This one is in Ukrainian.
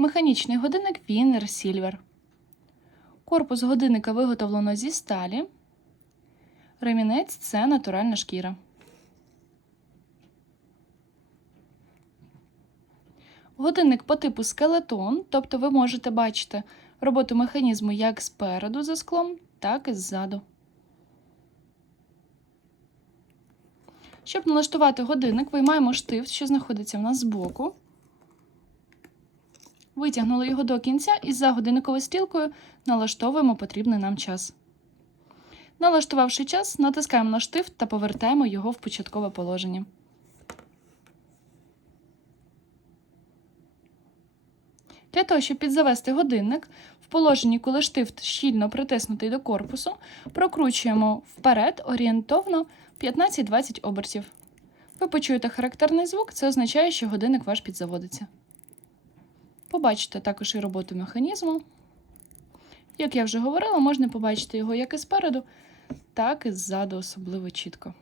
Механічний годинник Wiener Silver. Корпус годинника виготовлено зі сталі. Ремінець це натуральна шкіра. Годинник по типу скелетон, тобто ви можете бачити роботу механізму як спереду за склом, так і ззаду. Щоб налаштувати годинник, виймаємо штифт, що знаходиться в нас збоку. Витягнули його до кінця і за годинниковою стрілкою налаштовуємо потрібний нам час. Налаштувавши час, натискаємо на штифт та повертаємо його в початкове положення. Для того, щоб підзавести годинник, в положенні, коли штифт щільно притиснутий до корпусу, прокручуємо вперед орієнтовно 15-20 обертів. Ви почуєте характерний звук, це означає, що годинник ваш підзаводиться. Побачите також і роботу механізму. Як я вже говорила, можна побачити його як і спереду, так і ззаду, особливо чітко.